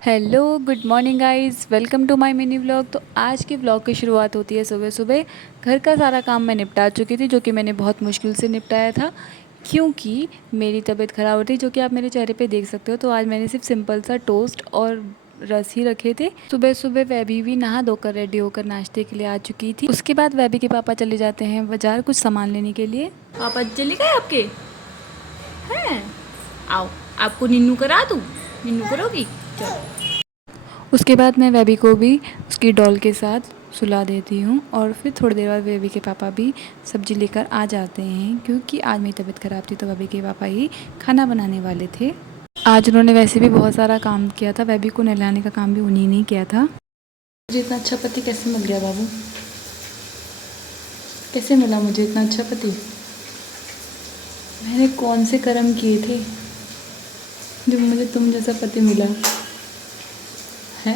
Hello good morning guys, welcome to my mini vlog. तो आज के व्लॉग की शुरुआत होती है सुबह सुबह। घर का सारा काम मैं निपटा चुकी थी, जो कि मैंने बहुत मुश्किल से निपटाया था क्योंकि मेरी तबीयत ख़राब हो रही थी, जो कि आप मेरे चेहरे पे देख सकते हो। तो आज मैंने सिर्फ सिंपल सा टोस्ट और रस ही रखे थे। सुबह सुबह वैभी भी नहा धोकर रेडी होकर नाश्ते के लिए आ चुकी थी। उसके बाद वैभी के पापा चले जाते हैं बाजार कुछ सामान लेने के लिए। पापा चले गए आपके? हैं, आओ आपको निन्नू करा दूँ? निन्नू करोगी? चलो। उसके बाद मैं बेबी को भी उसकी डॉल के साथ सुला देती हूँ और फिर थोड़ी देर बाद बेबी के पापा भी सब्ज़ी लेकर आ जाते हैं, क्योंकि आज मेरी तबीयत ख़राब थी तो बेबी के पापा ही खाना बनाने वाले थे। आज उन्होंने वैसे भी बहुत सारा काम किया था, बेबी को नहलाने का काम भी उन्हीं ने किया था। मुझे इतना अच्छा पति कैसे मिल गया बाबू? कैसे मिला मुझे इतना अच्छा पति? मैंने कौन से कर्म किए थे जो मुझे तुम जैसा पति मिला है?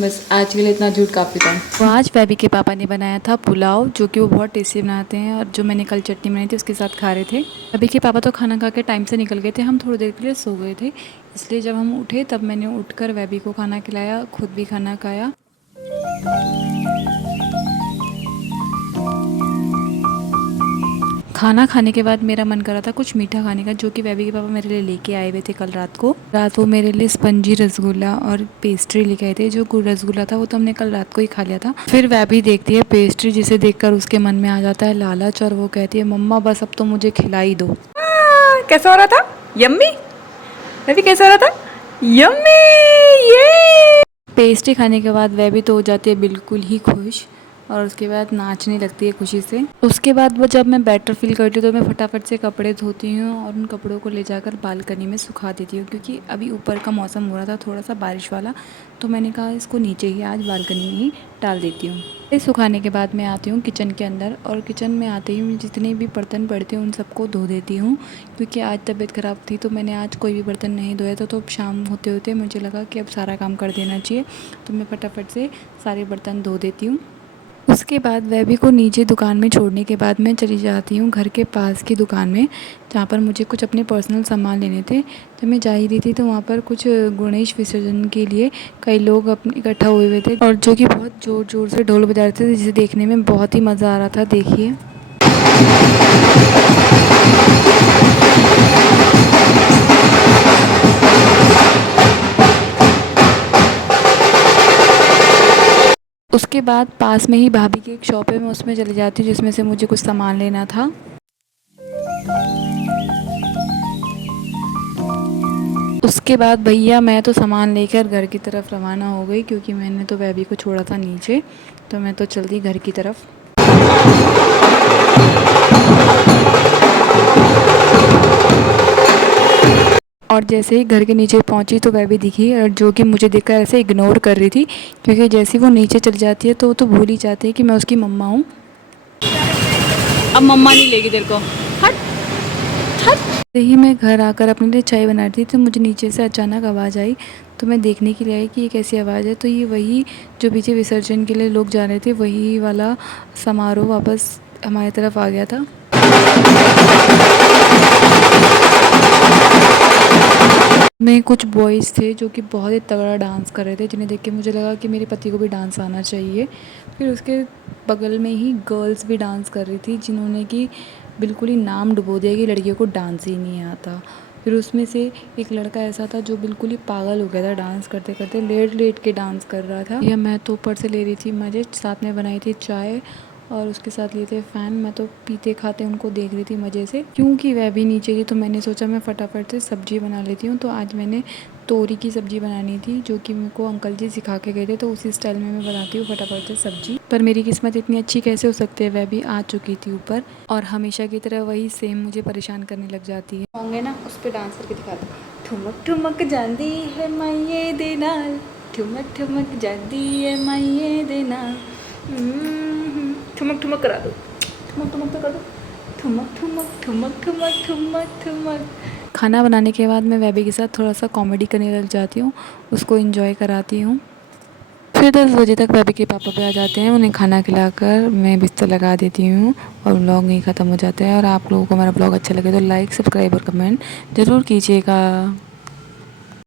बस आज के लिए इतना झूठ काफ़ी था। तो आज बेबी के पापा ने बनाया था पुलाव, जो कि वो बहुत टेस्टी बनाते हैं, और जो मैंने कल चटनी बनाई थी उसके साथ खा रहे थे। बेबी के पापा तो खाना खा के टाइम से निकल गए थे, हम थोड़ी देर के लिए सो गए थे। इसलिए जब हम उठे तब मैंने उठकर बेबी को खाना खिलाया, खुद भी खाना खाया। खाना खाने के बाद मेरा मन कर रहा था कुछ मीठा खाने का, जो कि बेबी के पापा मेरे लिए लेके आए हुए थे कल रात को। रात वो मेरे लिए स्पंजी रसगुल्ला और पेस्ट्री लेके आए थे। जो रसगुल्ला था वो तो हमने कल रात को ही खा लिया था। फिर बेबी देखती है पेस्ट्री, जिसे देखकर उसके मन में आ जाता है लालच, और वो कहती है मम्मा बस अब तो मुझे खिला ही दो। कैसा हो रहा था? यम्मी। बेबी कैसा हो रहा था? यम्मी। ये पेस्ट्री खाने के बाद बेबी तो हो जाती है बिल्कुल ही खुश, और उसके बाद नाचने लगती है खुशी से। उसके बाद वो जब मैं बेटर फील करती हूँ तो मैं फटाफट से कपड़े धोती हूँ और उन कपड़ों को ले जाकर बालकनी में सुखा देती हूँ, क्योंकि अभी ऊपर का मौसम हो रहा था थोड़ा सा बारिश वाला, तो मैंने कहा इसको नीचे ही आज बालकनी में ही डाल देती हूँ। ये सुखाने के बाद मैं आती हूँ किचन के अंदर, और किचन में आते ही मैं जितने भी बर्तन पड़ते हैं उन सबको धो देती हूँ, क्योंकि आज तबीयत ख़राब थी तो मैंने आज कोई भी बर्तन नहीं धोया था। तो शाम होते होते मुझे लगा कि अब सारा काम कर देना चाहिए, तो मैं फटाफट से सारे बर्तन धो देती हूँ। उसके बाद बेबी को नीचे दुकान में छोड़ने के बाद मैं चली जाती हूँ घर के पास की दुकान में, जहाँ पर मुझे कुछ अपने पर्सनल सामान लेने थे। जब मैं जा ही रही थी तो वहाँ पर कुछ गणेश विसर्जन के लिए कई लोग अपने इकट्ठा हुए थे, और जो कि बहुत ज़ोर ज़ोर से ढोल बजा रहे थे, जिसे देखने में बहुत ही मज़ा आ रहा था। देखिए। उसके बाद पास में ही भाभी की एक शॉप है, मैं उसमें चली जाती हूँ जिसमें से मुझे कुछ सामान लेना था। उसके बाद भैया मैं तो सामान लेकर घर की तरफ रवाना हो गई, क्योंकि मैंने तो बेबी को छोड़ा था नीचे, तो मैं तो चल दी घर की तरफ। और जैसे ही घर के नीचे पहुंची तो बेबी दिखी, और जो कि मुझे देखकर ऐसे इग्नोर कर रही थी, क्योंकि जैसे ही वो नीचे चली जाती है तो वो तो भूल ही जाती है कि मैं उसकी मम्मा हूँ। अब मम्मा नहीं लेगी तेरे को, हट हट। ही मैं घर आकर अपने लिए चाय बना रही थी तो मुझे नीचे से अचानक आवाज़ आई, तो मैं देखने के लिए आई कि ये कैसी आवाज़ है। तो ये वही जो पीछे विसर्जन के लिए लोग जा रहे थे, वही वाला समारोह वापस हमारी तरफ आ गया था। में कुछ बॉयज़ थे जो कि बहुत ही तगड़ा डांस कर रहे थे, जिन्हें देख के मुझे लगा कि मेरे पति को भी डांस आना चाहिए। फिर उसके बगल में ही गर्ल्स भी डांस कर रही थी, जिन्होंने कि बिल्कुल ही नाम डुबो दिया कि लड़कियों को डांस ही नहीं आता। फिर उसमें से एक लड़का ऐसा था जो बिल्कुल ही पागल हो गया था, डांस करते करते लेट लेट के डांस कर रहा था। या मैं तो ऊपर से ले रही थी मज़े, साथ में बनाई थी चाय और उसके साथ लिए थे फ़ैन। मैं तो पीते खाते उनको देख रही थी मज़े से, क्योंकि वह भी नीचे थी। तो मैंने सोचा मैं फटाफट से सब्ज़ी बना लेती हूँ। तो आज मैंने तोरी की सब्ज़ी बनानी थी, जो कि मेरे को अंकल जी सिखा के गए थे, तो उसी स्टाइल में मैं बनाती हूँ फटाफट से सब्ज़ी। पर मेरी किस्मत इतनी अच्छी कैसे हो सकती है, वह भी आ चुकी थी ऊपर, और हमेशा की तरह वही सेम मुझे परेशान करने लग जाती है। होंगे ना, उस पर डांस करके दिखा दो। ठुमक ठुमक जाती है माइये दे नाल, ठुमक ठुमक जाती है माइये दे नाल। ठुमक ठुमक करा दो, ठुमक ठुमक तो कर दो, ठुमक ठुमक ठुमक ठुमक ठुमक ठुमक। खाना बनाने के बाद मैं बेबी के साथ थोड़ा सा कॉमेडी करने लग जाती हूँ, उसको एंजॉय कराती हूँ। फिर 10 बजे तक बेबी के पापा पे आ जाते हैं, उन्हें खाना खिलाकर मैं बिस्तर लगा देती हूँ और व्लॉग यहीं ख़त्म हो जाता है। और आप लोगों को हमारा ब्लॉग अच्छा लगे तो लाइक, सब्सक्राइब और कमेंट ज़रूर कीजिएगा।